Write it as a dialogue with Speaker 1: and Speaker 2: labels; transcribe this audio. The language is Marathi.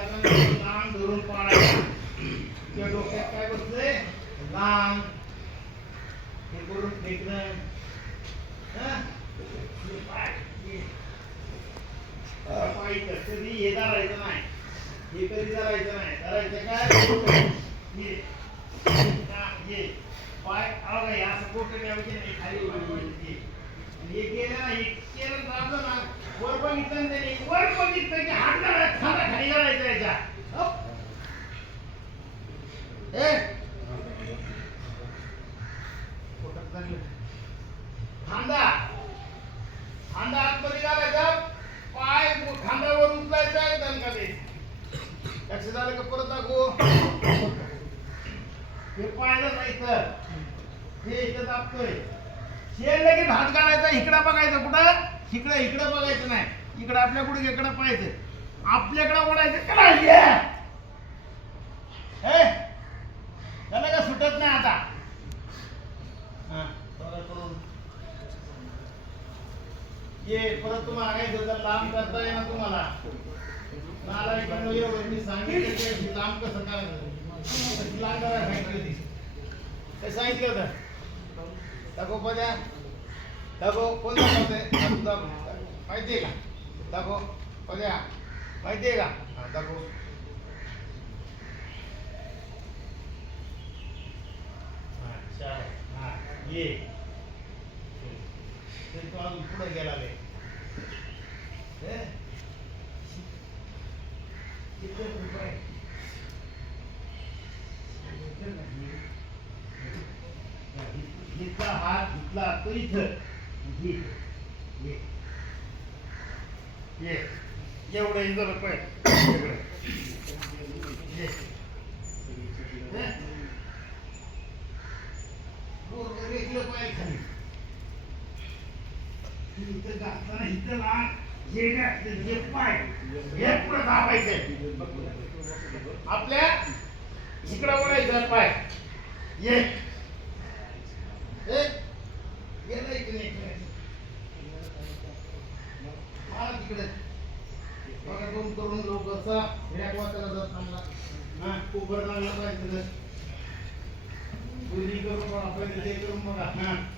Speaker 1: लांब धरून पाळायचं डोक्यात काय बसलंय लांब हे करून फेकणं हे धरायचं नाही हे कधी धरायचं नाही धरायचं ये पाय आला या सपोर्ट द्यायचे नाही खाली. उभी हे केलं हे केलं दाबलं ना वर बघितलं त्याने वर बघितलं की हात खांदा आतमध्ये घालायचा. पाय खांद्यावर उचलायचा आहे दणका द्यायचा लक्ष झालं का परत दाखवू? हे पायला नाही तर. हे इथं दाबतोय हे लगेच हात घालायचा इकडं बघायचं कुठं? इकडं इकडं बघायचं नाही. इकडं आपल्या इकडं पाहायचं. आपल्याकडं ओढायचं करा ये हे त्याला का सुटत नाही आता हा, बघा करून. ये परत तुम्हाला काय जर लांब करता येणार तुम्हाला. मला इकडनं एवढं मी सांगितलं की लांब कसं करायचं लांब करायला सांगितलं होती. ते सांगितलं होतं. दाखव पद्या दाखव कोणता दाखवते दाखव दाखव. का? दाखव पद्या माहिती आहे का? हा दाखव. हा, हा, ये. ते तो अजून पुढे गेला रे हे? किती रुपये? इथला हात घेतला तो इथं घे. ये. ये. एवढं इथं रुपये इकडे. ये. हे? पूर्ण रेखलं पाय खाली इथं घातलं इथं ना पाय. हे पुढं दाबायचंय. आपल्या इकडं वळायचं पाय. ये. ए, इकडे इकडे. हा तिकडे बघा दोन करून लोक असा. ह्या वाचायला जात थांबला. हा उभं राहिलं पाहिजे करून बघा पहिले ते करून बघा. हा.